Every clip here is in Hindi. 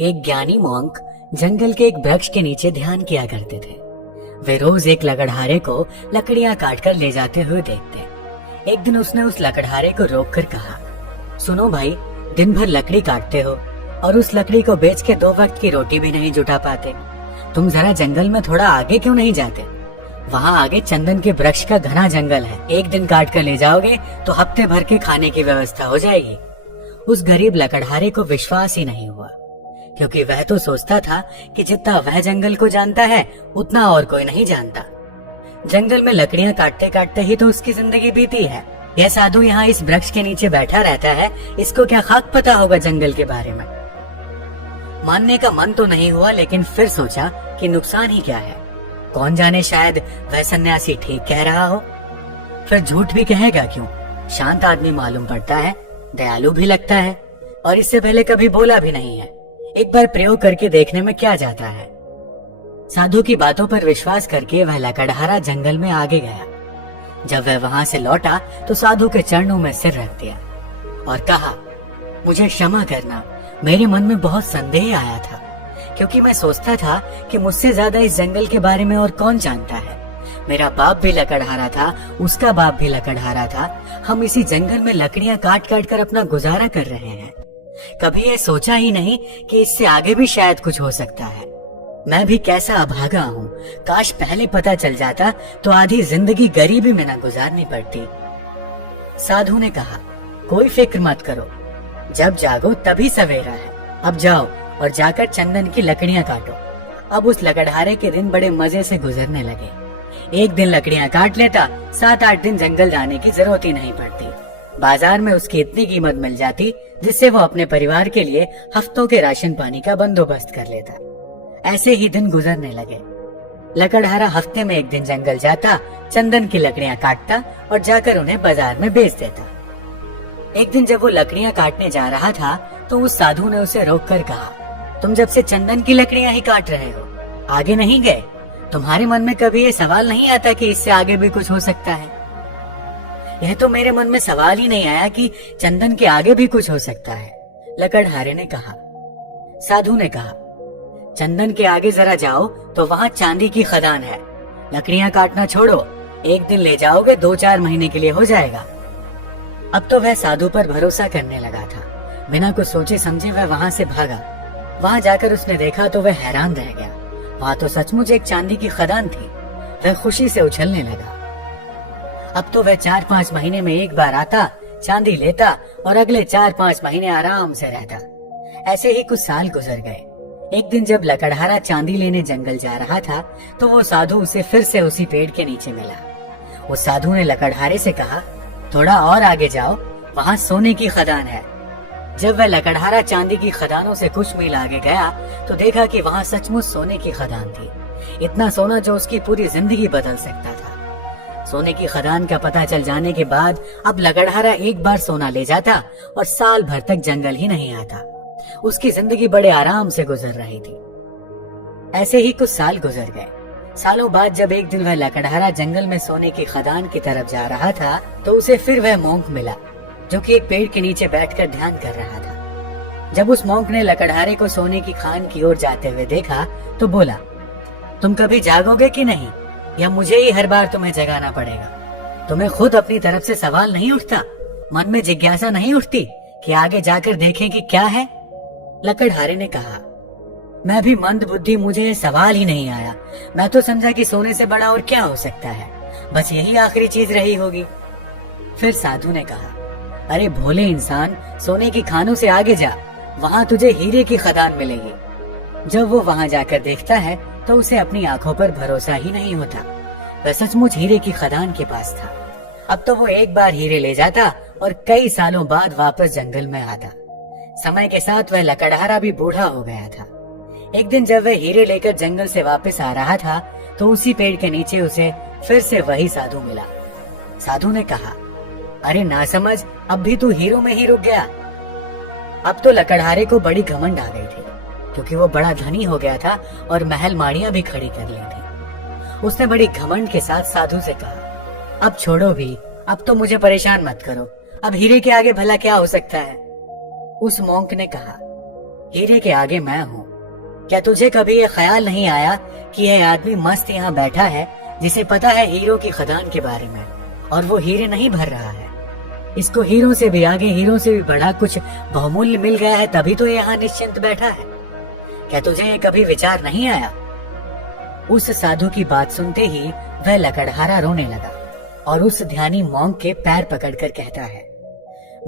एक ज्ञानी मॉन्क जंगल के एक वृक्ष के नीचे ध्यान किया करते थे। वे रोज एक लकड़हारे को लकड़ियां काटकर ले जाते हुए देखते। एक दिन उसने उस लकड़हारे को रोककर कहा, सुनो भाई, दिन भर लकड़ी काटते हो और उस लकड़ी को बेच के 2 वक्त की रोटी भी नहीं जुटा पाते। तुम जरा जंगल में थोड़ा आगे क्यों नहीं जाते? वहाँ आगे चंदन के वृक्ष का घना जंगल है। एक दिन काट कर ले जाओगे तो हफ्ते भर के खाने की व्यवस्था हो जाएगी। उस गरीब लकड़हारे को विश्वास ही नहीं हुआ, क्योंकि वह तो सोचता था कि जितना वह जंगल को जानता है उतना और कोई नहीं जानता। जंगल में लकड़ियां काटते काटते ही तो उसकी जिंदगी बीती है। यह साधु यहाँ इस वृक्ष के नीचे बैठा रहता है, इसको क्या खाक पता होगा जंगल के बारे में। मानने का मन तो नहीं हुआ, लेकिन फिर सोचा कि नुकसान ही क्या है, कौन जाने शायद वह सन्यासी ठीक कह रहा हो। फिर झूठ भी कहेगा क्यों, शांत आदमी मालूम पड़ता है, दयालु भी लगता है और इससे पहले कभी बोला भी नहीं है। एक बार प्रयोग करके देखने में क्या जाता है। साधु की बातों पर विश्वास करके वह लकड़हारा जंगल में आगे गया। जब वह वहां से लौटा तो साधु के चरणों में सिर रख दिया और कहा, मुझे क्षमा करना, मेरे मन में बहुत संदेह आया था, क्योंकि मैं सोचता था कि मुझसे ज्यादा इस जंगल के बारे में और कौन जानता है। मेरा बाप भी लकड़हारा था, उसका बाप भी लकड़हारा था। हम इसी जंगल में लकड़ियां काट काट कर अपना गुजारा कर रहे हैं। कभी ये सोचा ही नहीं कि इससे आगे भी शायद कुछ हो सकता है। मैं भी कैसा अभागा हूँ, काश पहले पता चल जाता तो आधी जिंदगी गरीबी में न गुजारनी पड़ती। साधु ने कहा, कोई फिक्र मत करो, जब जागो तभी सवेरा है। अब जाओ और जाकर चंदन की लकड़ियां काटो। अब उस लकड़हारे के दिन बड़े मजे से गुजरने लगे। एक दिन लकड़ियां काट लेता, 7-8 दिन जंगल जाने की जरूरत ही नहीं पड़ती। बाजार में उसकी इतनी कीमत मिल जाती जिससे वो अपने परिवार के लिए हफ्तों के राशन पानी का बंदोबस्त कर लेता। ऐसे ही दिन गुजरने लगे। लकड़हारा हफ्ते में एक दिन जंगल जाता, चंदन की लकड़ियां काटता और जाकर उन्हें बाजार में बेच देता। एक दिन जब वो लकड़ियां काटने जा रहा था तो उस साधु ने उसे रोककर कहा, तुम जब से चंदन की लकड़ियां ही काट रहे हो, आगे नहीं गए? तुम्हारे मन में कभी ये सवाल नहीं आता कि इससे आगे भी कुछ हो सकता है? यह तो मेरे मन में सवाल ही नहीं आया कि चंदन के आगे भी कुछ हो सकता है, लकड़हारे ने कहा। साधु ने कहा, चंदन के आगे जरा जाओ तो वहाँ चांदी की खदान है। लकड़ियां काटना छोड़ो, एक दिन ले जाओगे, 2-4 महीने के लिए हो जाएगा। अब तो वह साधु पर भरोसा करने लगा था। बिना कुछ सोचे समझे वह वहां से भागा। वहां जाकर उसने देखा तो वह हैरान रह गया। वहां तो सचमुच एक चांदी की खदान थी। वह खुशी से उछलने लगा। अब तो वह 4-5 महीने में एक बार आता, चांदी लेता और अगले 4-5 महीने आराम से रहता। ऐसे ही कुछ साल गुजर गए। एक दिन जब लकड़हारा चांदी लेने जंगल जा रहा था तो वो साधु उसे फिर से उसी पेड़ के नीचे मिला। उस साधु ने लकड़हारे से कहा, थोड़ा और आगे जाओ, वहाँ सोने की खदान है। जब वह लकड़हारा चांदी की खदानों से कुछ मील आगे गया तो देखा कि वहाँ सचमुच सोने की खदान थी। इतना सोना जो उसकी पूरी जिंदगी बदल सकता था। सोने की खदान का पता चल जाने के बाद अब लकड़हारा एक बार सोना ले जाता और साल भर तक जंगल ही नहीं आता। उसकी जिंदगी बड़े आराम से गुजर रही थी। ऐसे ही कुछ साल गुजर गए। सालों बाद जब एक दिन वह लकड़हारा जंगल में सोने की खदान की तरफ जा रहा था तो उसे फिर वह मॉन्क मिला, जो कि एक पेड़ के नीचे बैठकर ध्यान कर रहा था। जब उस मॉन्क ने लकड़हारे को सोने की खान की ओर जाते हुए देखा तो बोला, तुम कभी जागोगे कि नहीं, या मुझे ही हर बार तुम्हें जगाना पड़ेगा? तुम्हें खुद अपनी तरफ से सवाल नहीं उठता? मन में जिज्ञासा नहीं उठती कि आगे जाकर देखें कि क्या है? लकड़हारे ने कहा, मैं भी मंद बुद्धि, मुझे ये सवाल ही नहीं आया। मैं तो समझा कि सोने से बड़ा और क्या हो सकता है, बस यही आखिरी चीज रही होगी। फिर साधु ने कहा, अरे भोले इंसान, सोने की खानों से आगे जा, वहाँ तुझे हीरे की खदान मिलेगी। जब वो वहाँ जाकर देखता है तो उसे अपनी आंखों पर भरोसा ही नहीं होता। वह सचमुच हीरे की खदान के पास था। अब तो वो एक बार हीरे ले जाता और कई सालों बाद वापस जंगल में आता। समय के साथ वह लकड़हारा भी बूढ़ा हो गया था। एक दिन जब वह हीरे लेकर जंगल से वापस आ रहा था तो उसी पेड़ के नीचे उसे फिर से वही साधु मिला। साधु ने कहा, अरे नासमझ, अब भी तू हीरों में ही रुक गया। अब तो लकड़हारे को बड़ी घमंड आ गई थी, क्योंकि वो बड़ा धनी हो गया था और महल माड़ियां भी खड़ी कर ली थी। उसने बड़ी घमंड के साथ साधु से कहा, अब छोड़ो भी, अब तो मुझे परेशान मत करो, अब हीरे के आगे भला क्या हो सकता है? उस मॉन्क ने कहा, हीरे के आगे मैं हूँ। क्या तुझे कभी ये ख्याल नहीं आया कि यह आदमी मस्त यहाँ बैठा है जिसे पता है हीरो की खदान के बारे में, और वो हीरे नहीं भर रहा है। इसको हीरो से भी आगे, हीरो से भी बड़ा कुछ बहुमूल्य मिल गया है, तभी तो यहाँ निश्चिंत बैठा है। क्या तुझे ये कभी विचार नहीं आया? उस साधु की बात सुनते ही वह लकड़हारा रोने लगा और उस ध्यानी मॉन्क के पैर पकड़कर कहता है,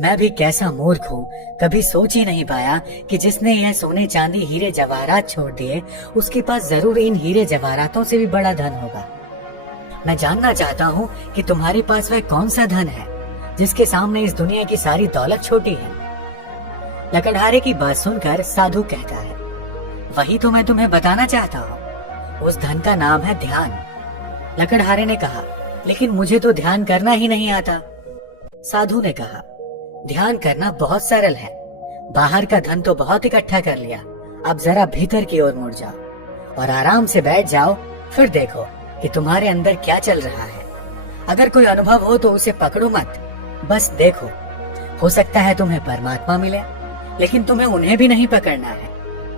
मैं भी कैसा मूर्ख हूँ, कभी सोच ही नहीं पाया कि जिसने यह सोने चांदी हीरे जवाहरात छोड़ दिए उसके पास जरूर इन हीरे जवाहरातों से भी बड़ा धन होगा। मैं जानना चाहता हूँ कि तुम्हारे पास वह कौन सा धन है जिसके सामने इस दुनिया की सारी दौलत छोटी है। लकड़हारे की बात सुनकर साधु कहता है, वही तो मैं तुम्हें बताना चाहता हूँ, उस धन का नाम है ध्यान। लकड़हारे ने कहा, लेकिन मुझे तो ध्यान करना ही नहीं आता। साधु ने कहा, ध्यान करना बहुत सरल है। बाहर का धन तो बहुत इकट्ठा कर लिया, अब जरा भीतर की ओर मुड़ जाओ और आराम से बैठ जाओ, फिर देखो कि तुम्हारे अंदर क्या चल रहा है। अगर कोई अनुभव हो तो उसे पकड़ो मत, बस देखो। हो सकता है तुम्हें परमात्मा मिले, लेकिन तुम्हें उन्हें भी नहीं पकड़ना है।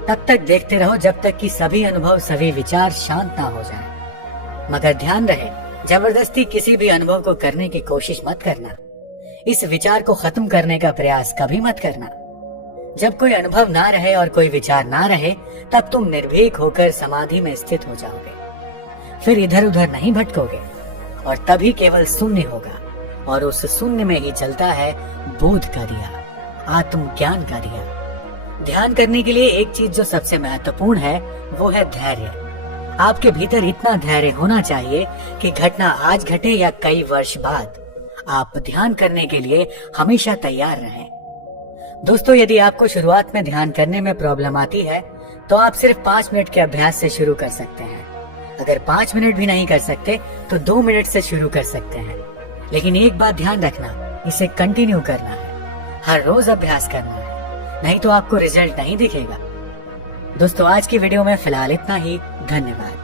तब तक देखते रहो जब तक कि सभी अनुभव, सभी विचार शांत ना हो जाए। मगर ध्यान रहे, जबरदस्ती किसी भी अनुभव को करने की कोशिश मत करना। इस विचार को खत्म करने का प्रयास कभी मत करना। जब कोई अनुभव ना रहे और कोई विचार ना रहे, तब तुम निर्भीक होकर समाधि में स्थित हो जाओगे। फिर इधर उधर नहीं भटकोगे और तभी केवल शून्य होगा, और उस शून्य में ही चलता है बोध का दिया, आत्मज्ञान का दिया। ध्यान करने के लिए एक चीज जो सबसे महत्वपूर्ण है वो है धैर्य। आपके भीतर इतना धैर्य होना चाहिए कि घटना आज घटे या कई वर्ष बाद, आप ध्यान करने के लिए हमेशा तैयार रहें। दोस्तों, यदि आपको शुरुआत में ध्यान करने में प्रॉब्लम आती है तो आप सिर्फ 5 मिनट के अभ्यास से शुरू कर सकते हैं। अगर 5 मिनट भी नहीं कर सकते तो 2 मिनट से शुरू कर सकते हैं। लेकिन एक बात ध्यान रखना, इसे कंटिन्यू करना है, हर रोज अभ्यास करना है, नहीं तो आपको रिजल्ट नहीं दिखेगा। दोस्तों, आज की वीडियो में फिलहाल इतना ही। धन्यवाद।